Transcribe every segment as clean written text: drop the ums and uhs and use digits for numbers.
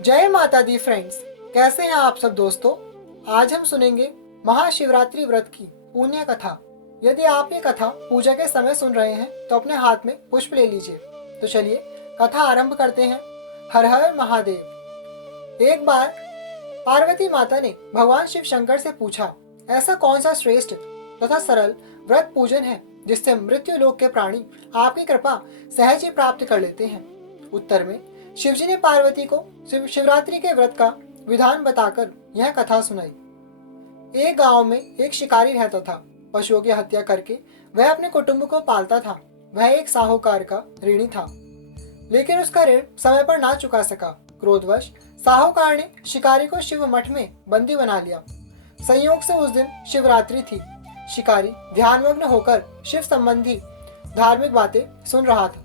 जय माता दी फ्रेंड्स। कैसे हैं आप सब दोस्तों। आज हम सुनेंगे महाशिवरात्रि व्रत की पुण्य कथा। यदि आप ये कथा पूजा के समय सुन रहे हैं तो अपने हाथ में पुष्प ले लीजिए। तो चलिए कथा आरंभ करते हैं। हर हर महादेव। एक बार पार्वती माता ने भगवान शिव शंकर से पूछा, ऐसा कौन सा श्रेष्ठ तथा सरल व्रत पूजन है जिससे मृत्यु लोक के प्राणी आपकी कृपा सहज ही प्राप्त कर लेते हैं। उत्तर में शिवजी ने पार्वती को शिवरात्रि के व्रत का विधान बताकर यह कथा सुनाई। एक गांव में एक शिकारी रहता था। पशुओं की हत्या करके वह अपने कुटुंब को पालता था। वह एक साहूकार का ऋणी था, लेकिन उसका ऋण समय पर ना चुका सका। क्रोधवश साहूकार ने शिकारी को शिव मठ में बंदी बना लिया। संयोग से उस दिन शिवरात्रि थी। शिकारी ध्यानमग्न होकर शिव संबंधी धार्मिक बातें सुन रहा था।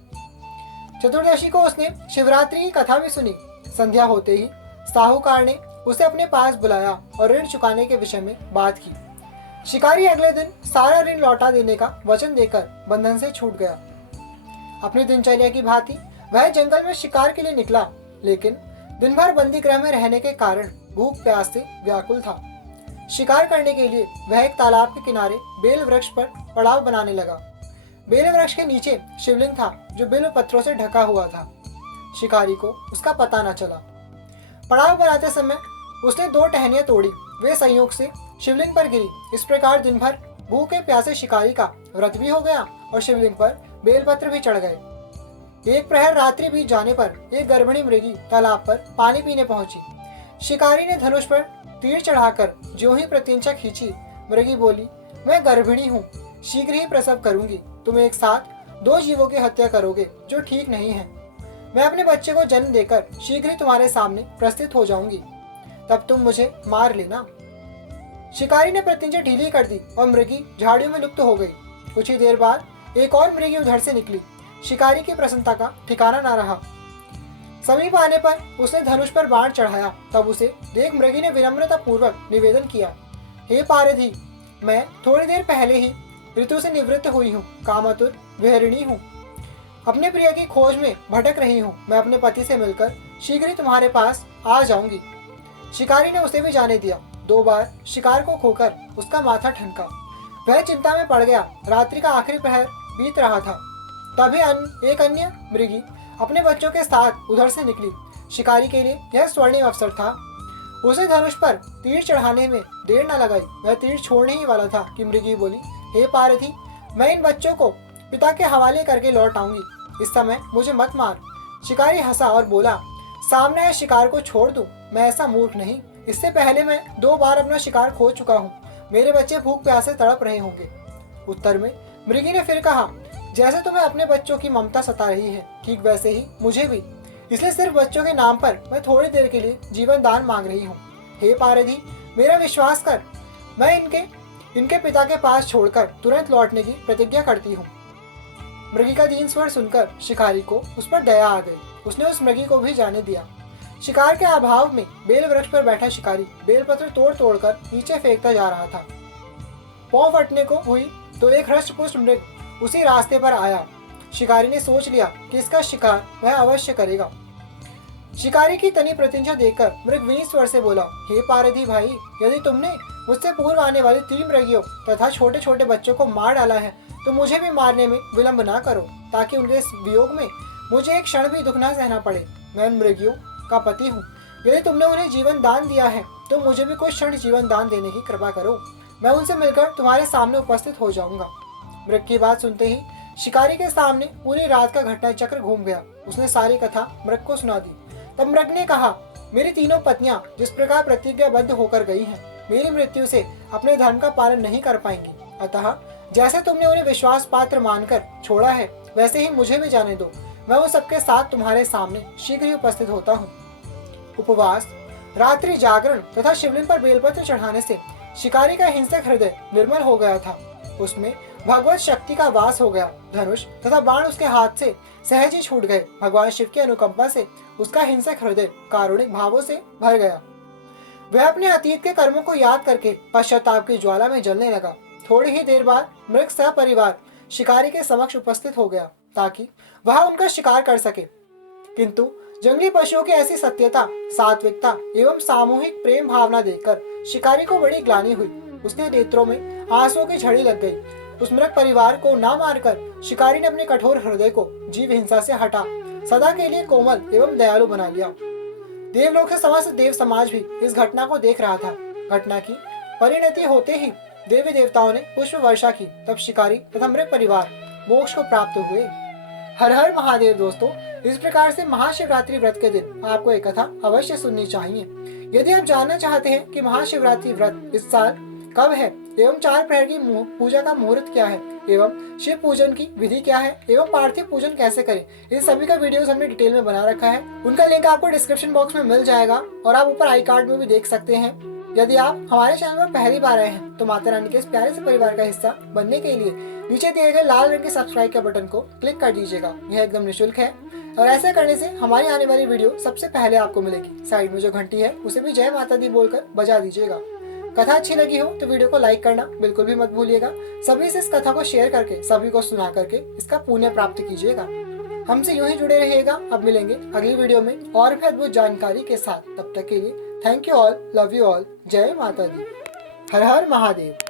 चतुर्दशी को उसने शिवरात्रि की कथा भी सुनी। संध्या होते ही साहूकार ने उसे अपने पास बुलाया और ऋण चुकाने के विषय में बात की। शिकारी अगले दिन सारा ऋण लौटा देने का वचन देकर बंधन से छूट गया। अपनी दिनचर्या की भांति वह जंगल में शिकार के लिए निकला, लेकिन दिन भर बंदी गृह में रहने के कारण भूख प्यास से व्याकुल था। शिकार करने के लिए वह एक तालाब के किनारे बेल वृक्ष पर पड़ाव बनाने लगा। बेल वृक्ष के नीचे शिवलिंग था जो बेल पत्रों से ढका हुआ था। शिकारी को उसका पता न चला। पड़ाव बनाते समय उसने 2 टहनियां तोड़ी। वे संयोग से शिवलिंग पर गिरी। इस प्रकार दिन भर भूखे प्यासे शिकारी का व्रत भी हो गया और शिवलिंग पर बेलपत्र भी चढ़ गए। एक प्रहर रात्रि बीत जाने पर एक गर्भिणी मृगी तालाब पर पानी पीने पहुंची। शिकारी ने धनुष पर तीर चढ़ाकर ज्यों ही प्रत्यंचा खींची, मृगी बोली, मैं गर्भिणी हूँ, शीघ्र ही प्रसव करूंगी। तुम एक साथ 2 जीवों की हत्या करोगे जो ठीक नहीं है। मैं अपने बच्चे को जन्म देकर शीघ्र ही तुम्हारे सामने प्रस्तुत हो जाऊंगी, तब तुम मुझे मार लेना। शिकारी ने प्रतिज्ञा ढीली कर दी और मृगी झाड़ियों में लुप्त हो गई। कुछ ही देर बाद एक और मृगी उधर से निकली। शिकारी की प्रसन्नता का ठिकाना न रहा। समीप आने पर उसने धनुष पर बाण चढ़ाया। तब उसे देख मृगी ने विनम्रता पूर्वक निवेदन किया, हे पारधी, मैं थोड़ी देर पहले ही ऋतु से निवृत्त हुई हूँ, कामातुर विहरिणी हूँ, अपने प्रिय की खोज में भटक रही हूँ। मैं अपने पति से मिलकर शीघ्र ही तुम्हारे पास आ जाऊंगी। शिकारी ने उसे भी जाने दिया। 2 बार शिकार को खोकर उसका माथा ठनका। वह चिंता में पड़ गया। रात्रि का आखिरी प्रहर बीत रहा था। तभी एक अन्य मृगी अपने बच्चों के साथ उधर से निकली। शिकारी के लिए यह स्वर्णिम अवसर था। उसे धनुष पर तीर चढ़ाने में देर न लगाई। वह तीर छोड़ने ही वाला था कि मृगी बोली, हे पारथी, मैं इन बच्चों को पिता के हवाले करके लौट आऊंगी, इस समय मुझे मत मार। शिकारी हंसा और बोला, सामने आए शिकार को छोड़ दूं? मैं ऐसा मूर्ख नहीं। इससे पहले मैं 2 बार अपना शिकार खो चुका हूँ। मेरे बच्चे भूख प्यास से तड़प रहे होंगे। उत्तर में मृगी ने फिर कहा, जैसे तुम्हें अपने बच्चों की ममता सता रही है, ठीक वैसे ही मुझे भी। इसलिए सिर्फ बच्चों के नाम पर मैं थोड़ी देर के लिए जीवन दान मांग रही हूँ। हे पारधी, मेरा विश्वास कर। मैं इनके पिता के पास छोड़कर तुरंत लौटने की प्रतिज्ञा करती हूँ। मृगी का दीन स्वर सुनकर शिकारी को उस पर दया आ गई। उसने उस मृगी को भी जाने दिया। शिकार के अभाव में बेल वृक्ष पर बैठा शिकारी बेलपत्र तोड़ तोड़कर नीचे फेंकता जा रहा था। पांव फटने को हुई तो एक हृष्टपुष्ट मृग उसी रास्ते पर आया। शिकारी ने सोच लिया कि इसका शिकार वह अवश्य करेगा। शिकारी की तनी प्रतिज्ञा देखकर मृग विनीत स्वर से बोला, हे पारधी भाई, यदि तुमने मुझसे पूर्व आने वाली 3 मृगियों तथा छोटे छोटे बच्चों को मार डाला है तो मुझे भी मारने में विलंब ना करो, ताकि उनके इस वियोग में मुझे एक क्षण भी दुख ना सहना पड़े। मैं उन मृगियों का पति हूँ। यदि तुमने उन्हें जीवन दान दिया है तो मुझे भी कुछ क्षण जीवन दान देने की कृपा करो। मैं उनसे मिलकर तुम्हारे सामने उपस्थित हो जाऊंगा। मृग की बात सुनते ही शिकारी के सामने पूरी रात का घटना चक्र घूम गया। उसने सारी कथा मृग को सुना दी। तब मृग ने कहा, मेरी 3 पत्नियां जिस प्रकार प्रतिज्ञाबद्ध होकर गई हैं, मेरी मृत्यु से अपने धर्म का पालन नहीं कर पाएंगी। अतः जैसे तुमने उन्हें विश्वास पात्र मानकर छोड़ा है, वैसे ही मुझे भी जाने दो। मैं उन सबके साथ तुम्हारे सामने शीघ्र ही उपस्थित होता हूँ। उपवास, रात्रि जागरण तथा शिवलिंग पर बेलपत्र चढ़ाने से शिकारी का हिंसक हृदय निर्मल हो गया था। उसमें भगवत शक्ति का वास हो गया। धनुष तथा बाण उसके हाथ से सहज ही छूट गए। भगवान शिव की अनुकंपा से उसका हिंसक हृदय कारुणिक भावों से भर गया। वह अपने अतीत के कर्मों को याद करके पश्चाताप की ज्वाला में जलने लगा। थोड़ी ही देर बाद मृग सपरिवार शिकारी के समक्ष उपस्थित हो गया ताकि वह उनका शिकार कर सके, किंतु जंगली पशुओं की ऐसी सत्यता, सात्विकता एवं सामूहिक प्रेम भावना देखकर शिकारी को बड़ी ग्लानि हुई। उसके नेत्रों में आंसुओं की झड़ी लग गई। उस मृत परिवार को ना मारकर शिकारी ने अपने कठोर हृदय को जीव हिंसा से हटा सदा के लिए कोमल एवं दयालु बना लिया। देवलोक से समस्त देव समाज भी इस घटना को देख रहा था। घटना की परिणति होते ही देवी देवताओं ने पुष्प वर्षा की। तब शिकारी तथा मृत परिवार मोक्ष को प्राप्त हुए। हर हर महादेव दोस्तों, इस प्रकार से महाशिवरात्रि व्रत के दिन आपको एक कथा अवश्य सुननी चाहिए। यदि आप जानना चाहते हैं कि महाशिवरात्रि व्रत इस साल कब है एवं 4 प्रहर की पूजा का मुहूर्त क्या है एवं शिव पूजन की विधि क्या है एवं पार्थिव पूजन कैसे करें, इन सभी का वीडियोस हमने डिटेल में बना रखा है। उनका लिंक आपको डिस्क्रिप्शन बॉक्स में मिल जाएगा और आप ऊपर आई कार्ड में भी देख सकते हैं। यदि आप हमारे चैनल पर पहली बार आए हैं तो माता रानी के इस प्यारे से परिवार का हिस्सा बनने के लिए नीचे दिए गए लाल रंग के सब्सक्राइब के बटन को क्लिक कर दीजिएगा। यह एकदम निःशुल्क है और ऐसा करने से हमारी आने वाली वीडियो सबसे पहले आपको मिलेगी। साइड में जो घंटी है उसे भी जय माता दी बोलकर बजा दीजिएगा। कथा अच्छी लगी हो तो वीडियो को लाइक करना बिल्कुल भी मत भूलिएगा। सभी से इस कथा को शेयर करके सभी को सुना करके इसका पुण्य प्राप्त कीजिएगा। हमसे यूं ही जुड़े रहिएगा। अब मिलेंगे अगली वीडियो में और भी अद्भुत जानकारी के साथ। तब तक के लिए thank you all, love you all, जय माता दी, हर हर महादेव।